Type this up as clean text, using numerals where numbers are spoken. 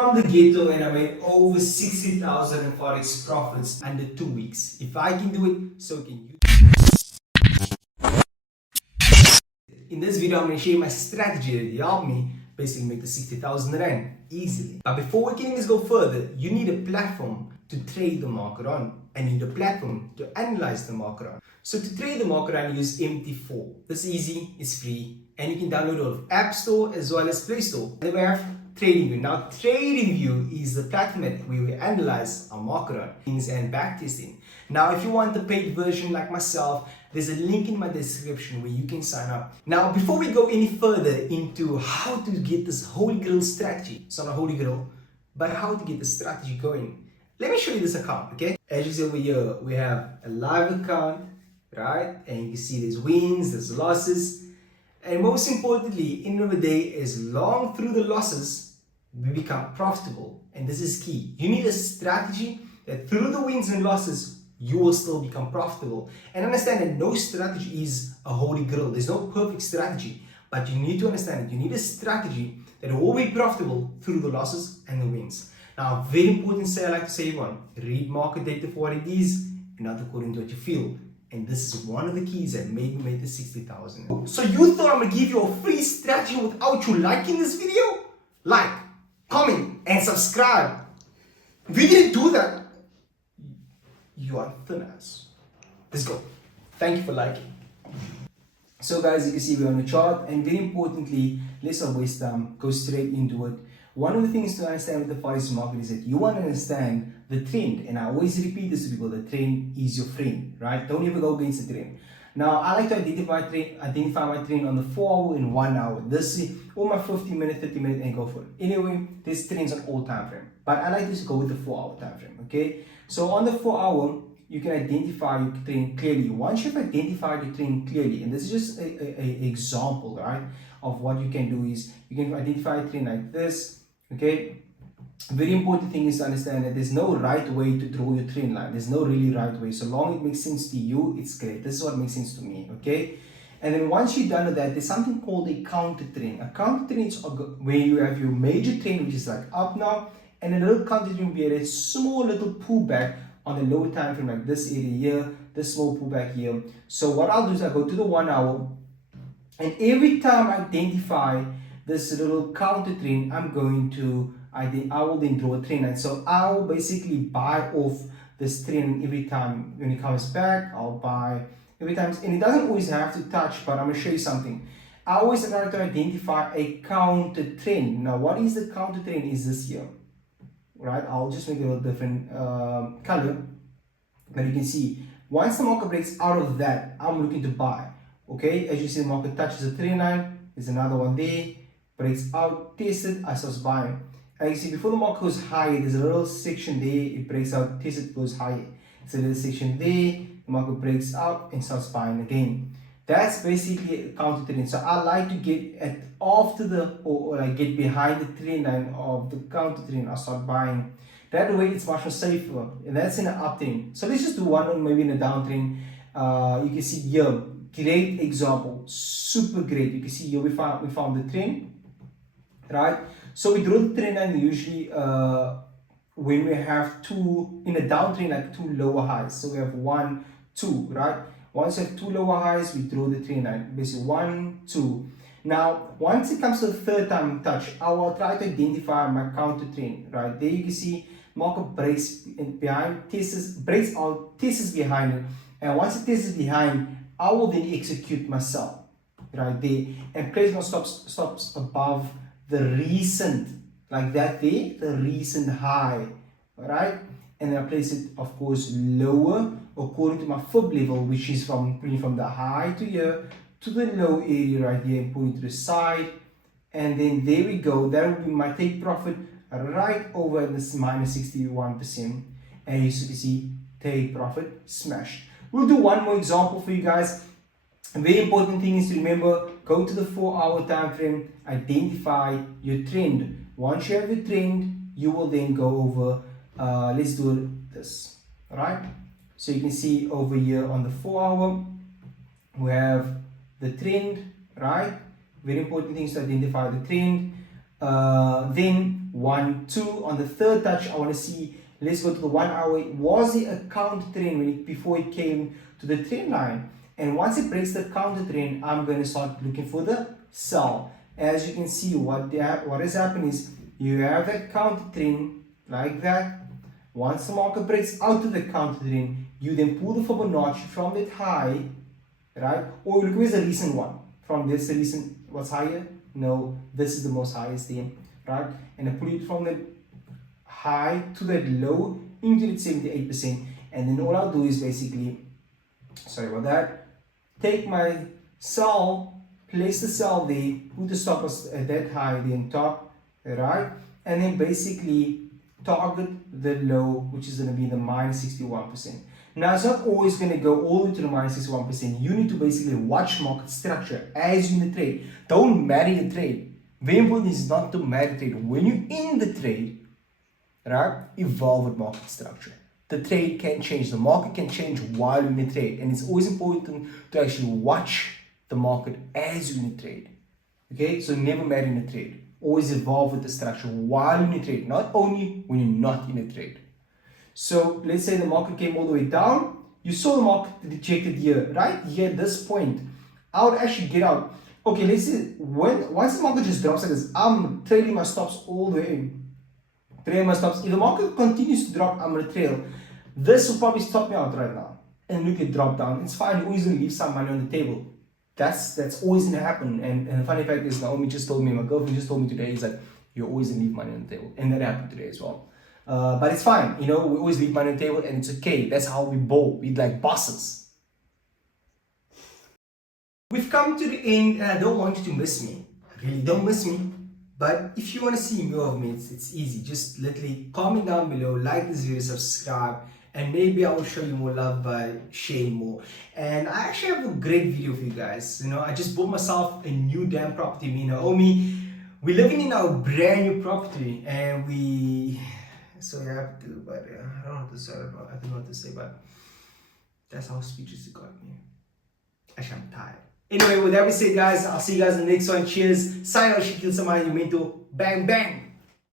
from the ghetto and I made over 60,000 in Forex profits under 2 weeks. If I can do it, so can you. In this video, I'm going to share my strategy that helped me basically make the 60,000 Rand easily. But before we can even go further, you need a platform to trade the market on, and you need a platform to analyze the market on. So to trade the market on, use MT4. This is easy, it's free, and you can download it on App Store as well as Play Store. And then we have TradingView. Now TradingView is the platform where we analyze our market on things and backtesting. Now if you want the paid version like myself, there's a link in my description where you can sign up. Now before we go any further into how to get this holy grail strategy, it's not a holy grail, but how to get the strategy going, let me show you this account, okay? As you see over here, we have a live account, right? And you can see there's wins, there's losses. And most importantly, end of the day, as long through the losses, we become profitable. And this is key. You need a strategy that through the wins and losses, you will still become profitable. And understand that no strategy is a holy grail. There's no perfect strategy. But you need to understand that you need a strategy that will be profitable through the losses and the wins. Now, very important say I like to say one, read market data for what it is and not according to what you feel. And this is one of the keys that made me make the 60,000. So you thought I'm going to give you a free strategy without you liking this video? Like, comment, and subscribe. If you didn't do that, you are thin ass. Let's go. Thank you for liking. So guys, you can see we're on the chart, and very importantly, let's not waste time, go straight into it. One of the things to understand with the Forex market is that you want to understand the trend, and I always repeat this to people, the trend is your friend, right? Don't ever go against the trend. Now, I like to identify my trend on the 4 hour and 1 hour. This is all my 15 minute, 30 minute, and go for it. Anyway, there's trends on all time frame, but I like to go with the 4 hour time frame, okay? So on the 4 hour, you can identify your trend clearly. Once you've identified your trend clearly, and this is just an example, right, of what you can do is, you can identify a trend like this, okay? Very important thing is to understand that there's no right way to draw your trend line. There's no really right way. So long it makes sense to you, it's great. This is what makes sense to me, okay? And then once you're done with that, there's something called a counter trend. A counter trend is where you have your major trend, which is like up now, and a little counter trend where a small little pullback on the lower time frame, like this area here, this small pullback here. So what I'll do is I go to the 1 hour, and every time I identify this little counter trend, I will then draw a trend line. So I'll basically buy off this trend every time when it comes back. I'll buy every time, and it doesn't always have to touch, but I'm going to show you something. I always try to identify a counter trend. Now, what is the counter trend? Is this here, right? I'll just make it a little different color, but you can see once the market breaks out of that, I'm looking to buy. Okay, as you see, the market touches a trend line. There's another one there, breaks out, tests it, I start buying. And you see, before the market goes higher, there's a little section there, it breaks out, tests it, goes higher. There's a little section there, the market breaks out and starts buying again. That's basically a counter trend. So I like to get at after the, or like get behind the trend line of the counter trend, I start buying. That way it's much more safer, and that's in an uptrend. So let's just do one on maybe in a downtrend. You can see here, great example, super great. You can see here we found the trend, right? So we draw the trend line usually when we have two in a downtrend, like two lower highs. So we have 1, 2, right? Once you have two lower highs, we draw the trend line, basically 1, 2. Now, once it comes to the third time touch, I will try to identify my counter trend, right? There you can see market breaks behind, breaks out, tests behind it, and once it tests behind, I will then execute myself right there and place my stops above the recent, like that there, the recent high, right? And then I place it, of course, lower according to my fib level, which is from the high to here to the low area right here, and put it to the side. And then there we go. That will be my take profit right over this minus 61%. And as you can see, take profit smashed. We'll do one more example for you guys. A very important thing is to remember, go to the 4 hour time frame, identify your trend. Once you have your trend, you will then go over, let's do this, right? So you can see over here on the 4 hour, we have the trend, right? Very important things to identify the trend. Then 1, 2. On the third touch, I want to see, let's go to the 1 hour. Was the counter trend before it came to the trend line? And once it breaks the counter trend, I'm going to start looking for the sell. As you can see, what has happened is you have that counter trend like that. Once the market breaks out of the counter trend, you then pull the Fibonacci from that high, right? Or look, where's the recent one? From this, the recent, what's higher? No, this is the most highest thing, right? And I pull it from the high to that low into the 78%. And then all I'll do is basically, sorry about that, take my sell, place the sell there, put the stop loss at that high, then top, right? And then basically target the low, which is going to be the minus 61%. Now, it's not always going to go all the way to the minus 61%. You need to basically watch market structure as you're in the trade. Don't marry the trade. Very important is not to marry the trade. When you're in the trade, right, evolve with market structure. The trade can change. The market can change while you're in the trade. And it's always important to actually watch the market as you're in the trade. Okay, so never marry in the trade. Always evolve with the structure while you're in the trade, not only when you're not in the trade. So let's say the market came all the way down. You saw the market rejected here, right? Here at this point, I would actually get out. Okay, let's say once the market just drops like this, I'm trailing my stops all the way in. Trailing my stops. If the market continues to drop, I'm gonna trail. This will probably stop me out right now. And look, it dropped down. It's fine. You're always gonna leave some money on the table. That's always gonna happen. And the funny fact is, Naomi just told me, my girlfriend just told me today, is that you're always gonna leave money on the table, and that happened today as well. But it's fine, you know, we always leave money on the table, and it's okay. That's how we bowl. We like bosses. We've come to the end, and I don't want you to miss me. Really, don't miss me. But if you want to see more of me, it's easy. Just literally comment down below, like this video, subscribe, and maybe I will show you more love by sharing more. And I actually have a great video for you guys. You know, I just bought myself a new damn property. Me and Naomi, we're living in our brand new property, and we so happy to, but I don't know what to say about. I don't know what to say, but that's how speeches it got me. Actually, I'm tired. Anyway, with that being said, guys, I'll see you guys in the next one. Cheers. Sign out, Shaquille Samani, Mento. Bang, bang.